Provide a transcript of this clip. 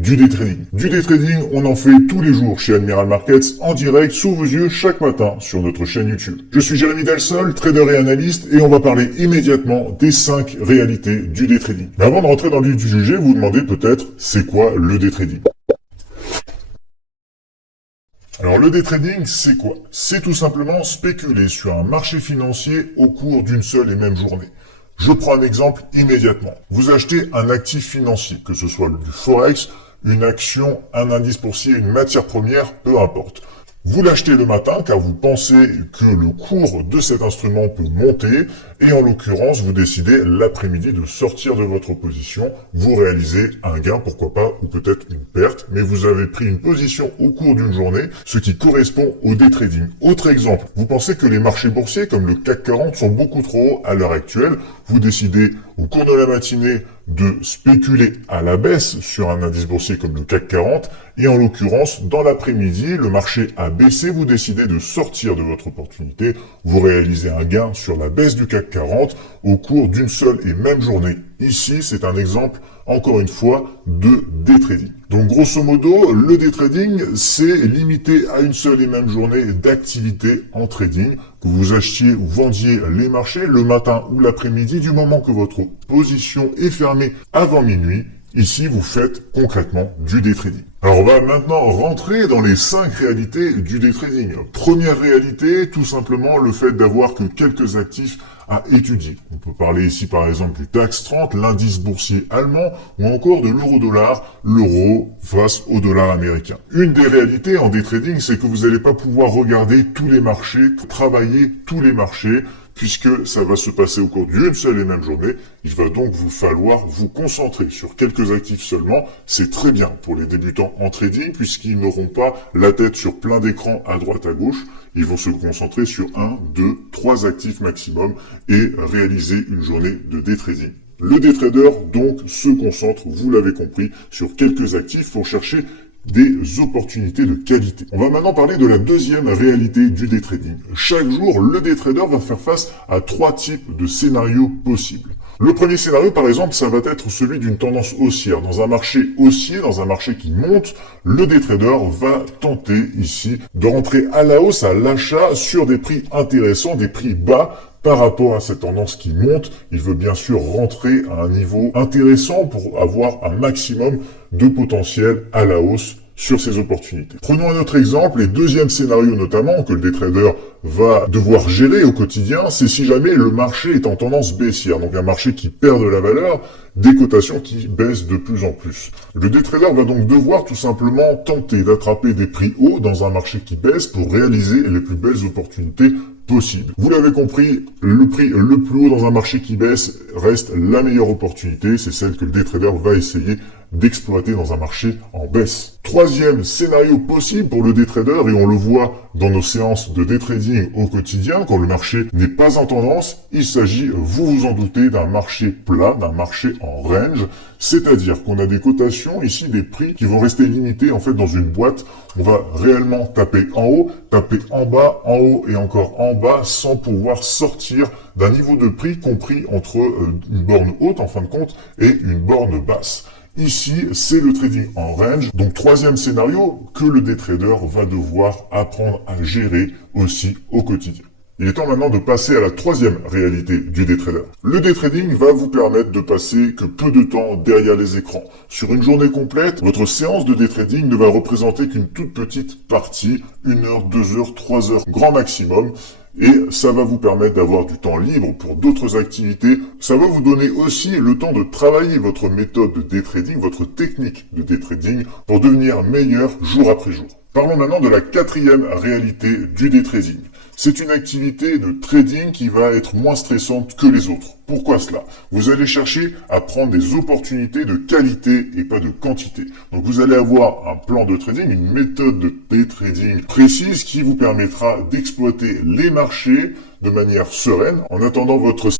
du day trading. Du day trading, on en fait tous les jours chez Admiral Markets en direct sous vos yeux chaque matin sur notre chaîne YouTube. Je suis Jérémy Delsol, trader et analyste, et on va parler immédiatement des 5 réalités du day trading. Mais avant de rentrer dans le vif du sujet, vous vous demandez peut-être c'est quoi le day trading? Alors le day trading, c'est quoi? C'est tout simplement spéculer sur un marché financier au cours d'une seule et même journée. Je prends un exemple immédiatement. Vous achetez un actif financier, que ce soit du forex, une action, un indice boursier, une matière première, peu importe. Vous l'achetez le matin car vous pensez que le cours de cet instrument peut monter et en l'occurrence vous décidez l'après-midi de sortir de votre position, vous réalisez un gain pourquoi pas ou peut-être une perte, mais vous avez pris une position au cours d'une journée, ce qui correspond au day trading. Autre exemple, vous pensez que les marchés boursiers comme le CAC 40 sont beaucoup trop hauts à l'heure actuelle, vous décidez au cours de la matinée de spéculer à la baisse sur un indice boursier comme le CAC 40 et en l'occurrence dans l'après-midi le marché a baissé, vous décidez de sortir de votre opportunité, vous réalisez un gain sur la baisse du CAC 40 au cours d'une seule et même journée. Ici c'est un exemple encore une fois de day trading. Donc grosso modo le day trading c'est limité à une seule et même journée d'activité en trading, que vous achetiez ou vendiez les marchés le matin ou l'après-midi du moment que votre position est fermée avant minuit. Ici, vous faites concrètement du day trading. Alors, on va maintenant rentrer dans les 5 réalités du day trading. Première réalité, tout simplement le fait d'avoir que quelques actifs à étudier. On peut parler ici par exemple du DAX 30, l'indice boursier allemand, ou encore de l'euro-dollar, l'euro face au dollar américain. Une des réalités en day trading, c'est que vous n'allez pas pouvoir regarder tous les marchés, travailler tous les marchés, puisque ça va se passer au cours d'une seule et même journée. Il va donc vous falloir vous concentrer sur quelques actifs seulement. C'est très bien pour les débutants en trading, puisqu'ils n'auront pas la tête sur plein d'écrans à droite à gauche. Ils vont se concentrer sur 1, 2, 3 actifs maximum et réaliser une journée de day trading. Le day trader, donc, se concentre, vous l'avez compris, sur quelques actifs pour chercher des opportunités de qualité. On va maintenant parler de la deuxième réalité du day trading. Chaque jour, le day trader va faire face à 3 types de scénarios possibles. Le premier scénario, par exemple, ça va être celui d'une tendance haussière. Dans un marché haussier, dans un marché qui monte, le day trader va tenter ici de rentrer à la hausse, à l'achat, sur des prix intéressants, des prix bas, par rapport à cette tendance qui monte. Il veut bien sûr rentrer à un niveau intéressant pour avoir un maximum de potentiel à la hausse sur ces opportunités. Prenons un autre exemple, et deuxième scénario notamment que le day trader va devoir gérer au quotidien, c'est si jamais le marché est en tendance baissière, donc un marché qui perd de la valeur, des cotations qui baissent de plus en plus. Le day trader va donc devoir tout simplement tenter d'attraper des prix hauts dans un marché qui baisse pour réaliser les plus belles opportunités possibles. Vous l'avez compris, le prix le plus haut dans un marché qui baisse reste la meilleure opportunité, c'est celle que le day trader va essayer d'exploiter dans un marché en baisse. Troisième scénario possible pour le day trader, et on le voit dans nos séances de day trading au quotidien, quand le marché n'est pas en tendance, il s'agit, vous vous en doutez, d'un marché plat, d'un marché en range, c'est-à-dire qu'on a des cotations, ici des prix qui vont rester limités en fait dans une boîte. On va réellement taper en haut, taper en bas, en haut et encore en bas, sans pouvoir sortir d'un niveau de prix compris entre une borne haute en fin de compte et une borne basse. Ici, c'est le trading en range. Donc, troisième scénario que le day trader va devoir apprendre à gérer aussi au quotidien. Il est temps maintenant de passer à la troisième réalité du day trader. Le day trading va vous permettre de passer que peu de temps derrière les écrans. Sur une journée complète, votre séance de day trading ne va représenter qu'une toute petite partie, 1 heure, 2 heures, 3 heures, grand maximum. Et ça va vous permettre d'avoir du temps libre pour d'autres activités. Ça va vous donner aussi le temps de travailler votre méthode de day trading, votre technique de day trading pour devenir meilleur jour après jour. Parlons maintenant de la quatrième réalité du day trading. C'est une activité de trading qui va être moins stressante que les autres. Pourquoi cela? Vous allez chercher à prendre des opportunités de qualité et pas de quantité. Donc vous allez avoir un plan de trading, une méthode de day trading précise qui vous permettra d'exploiter les marchés de manière sereine en attendant votre